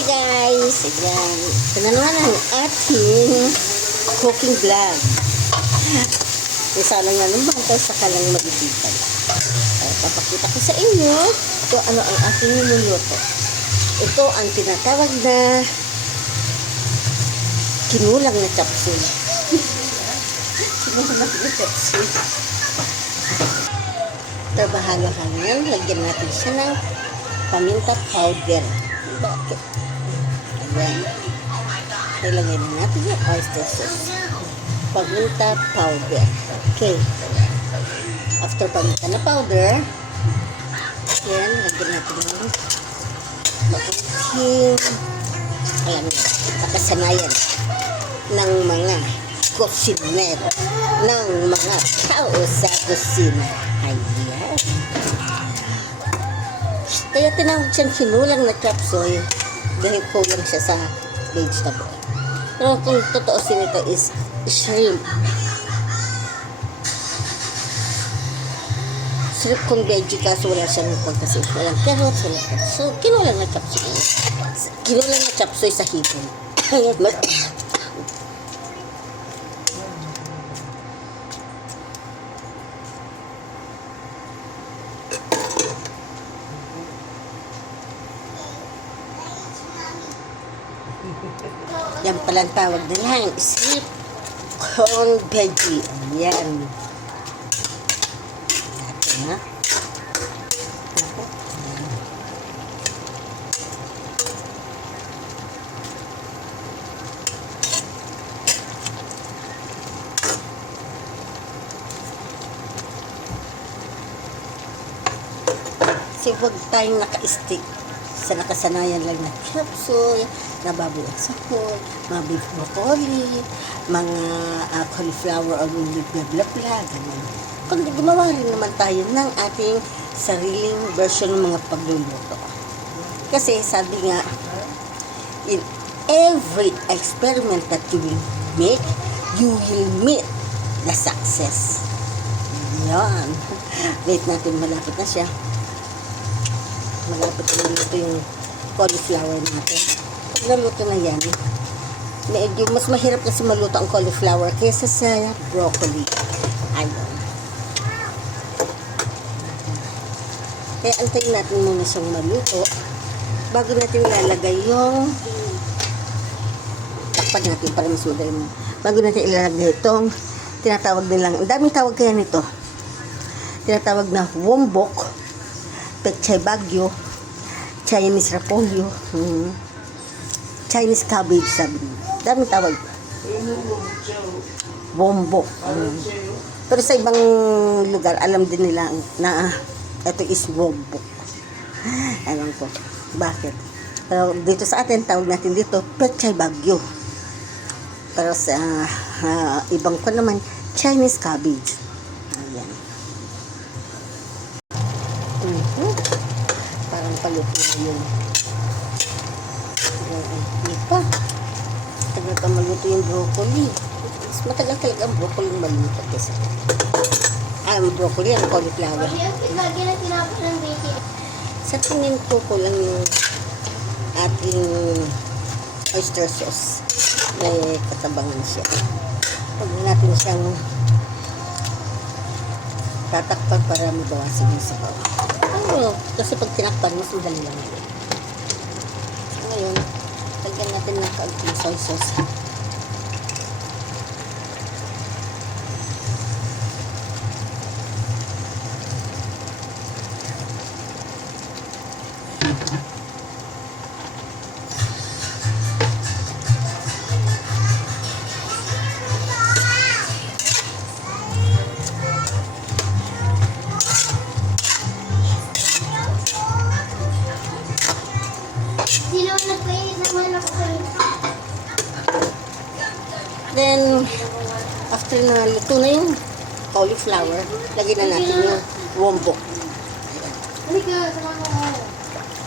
Hi guys! Ayan. Ito na naman ang ating cooking vlog. Sana nga naman tayo sa kalang magigitan. Papakita ko sa inyo ito ano ang ating niluluto. Ito ang tinatawag na kinulang na chapsuy. Kinulang na chapsuy. Ito bahalo-halo yan. Lagyan natin siya ng paminta powder. Bakit? Ayan. Ilagay na natin yung oyster sauce. Paminta powder. Okay. After paminta na powder, ayan, lagyan natin yung makunting, ayan, nakasanayan ng mga kusinero, ng mga tao sa kusina. Ayan. Kaya tinawag siyang kinulang na chapsuy dahil kulang siya sa vegetable. Pero kung totoosin ito is shrimp. Shrimp kung veggie kaso wala siyang pagkasin. Walang carrots, wala. So, kinulang na chapsuy. Kinulang na chapsuy sa hipon. Yan pala ang tawag nila, yung shrimp corn veggie. Ayan. Natin, ha? Kasi huwag tayong naka-stick sa nakasanayan lang na chapsuy, nababuot sa food, mga beef broccoli, mga cauliflower or bla bla, ganun. Kundi gumawa rin naman tayo ng ating sariling version ng mga pagluluto. Kasi sabi nga, in every experiment that you will make, you will meet the success. Yan. Wait natin, malapit na siya. Malapit na luto yung cauliflower natin. Pag naluto na yan, medyo mas mahirap kasi maluto ang cauliflower kaysa sa broccoli. Ayun. Kaya antayin natin muna siyang maluto bago natin ilalagay yung takpan natin para mas madali mo. Bago natin ilalagay itong tinatawag nilang, ang daming tawag kaya nito. Tinatawag na wombok, pechay bagyo, Chinese repolyo, Chinese cabbage, sabi niya. Daming tawag. Bombok. Pero sa ibang lugar, alam din nila na ito is bombok. Alam ko. Bakit? Pero dito sa atin, tawag natin dito, pechay bagyo. Pero sa ibang ko naman, Chinese cabbage. Ayan. Parang paluto na yun. Hindi pa. Tagal pa maluto yung broccoli. Mas matagal talaga ang broccoli maluto kasi. Ang broccoli, ang cauliflower. Lagi na tinapon ng baking. Sa tingin ko kulang yung ating oyster sauce. May katabangan siya. Huwag natin siyang tatakpan para mabawasan yung sabaw. Kasi pag tinakpan, mas madali lang yun. So ngayon, lagyan natin ng kaunting soy sauce. Sino ang nagpainit ng manok ko? Then, after na luto na yung cauliflower, lagyan na natin yung wombok. Halika, sama mo ako.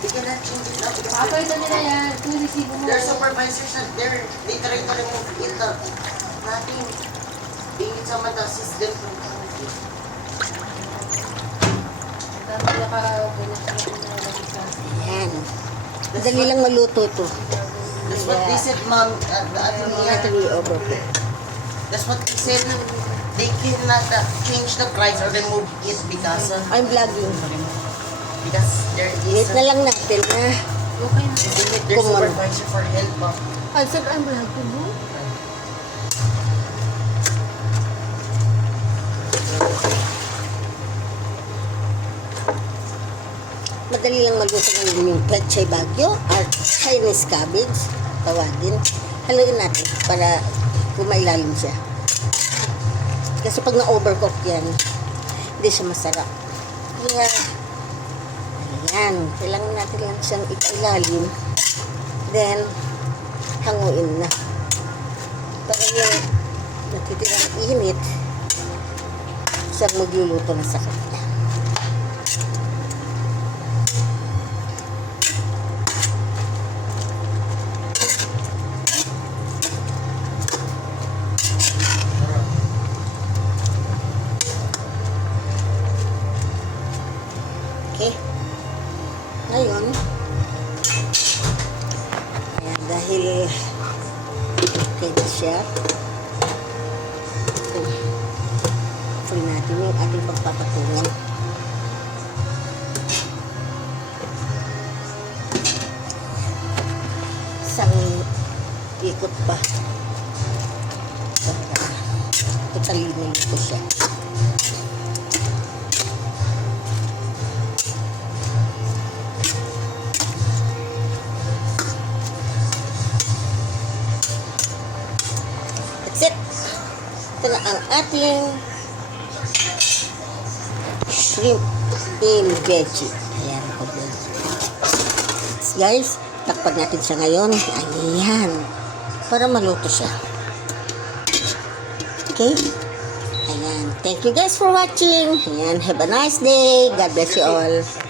Bigyan natin yung Papalitan nila yan. Kung resibo mo. their supervisors and they try to remove it. Nothing. They need someone to assist them from country. Dami na ka ganyan. Ayan. Dali lang maluto to. That's what they said, ma'am. The other Not year. really overcooked. That's what they said. They cannot change the price or remove it because I'm vlogging. there Wait is na lang natin ha. Okay na. there's Come on. supervisor for health, ma'am. I said I'm vlogging mo. Madali lang maluto ng yung pechay bagyo at Chinese cabbage. Tawagin. Haluin natin para kumailalim siya. Kasi pag na-overcook yan, hindi siya masarap. Kaya, ayan, kailangan natin lang siyang ikailalim. Then, hanguin na. Para yung natitirang init, siyang magluluto na sa kanya. Okay. Ngayon, ayan, dahil okay na siya, free natin yung ating pagpapatungan. Isang ikot pa. Tutalino ito siya. That's it. Ito na ang ating shrimp in veggie. Ayan ako guys, takpan natin siya ngayon. Ayan. Para maluto siya. Okay? Ayan. Thank you guys for watching. Ayan. Have a nice day. God bless you all.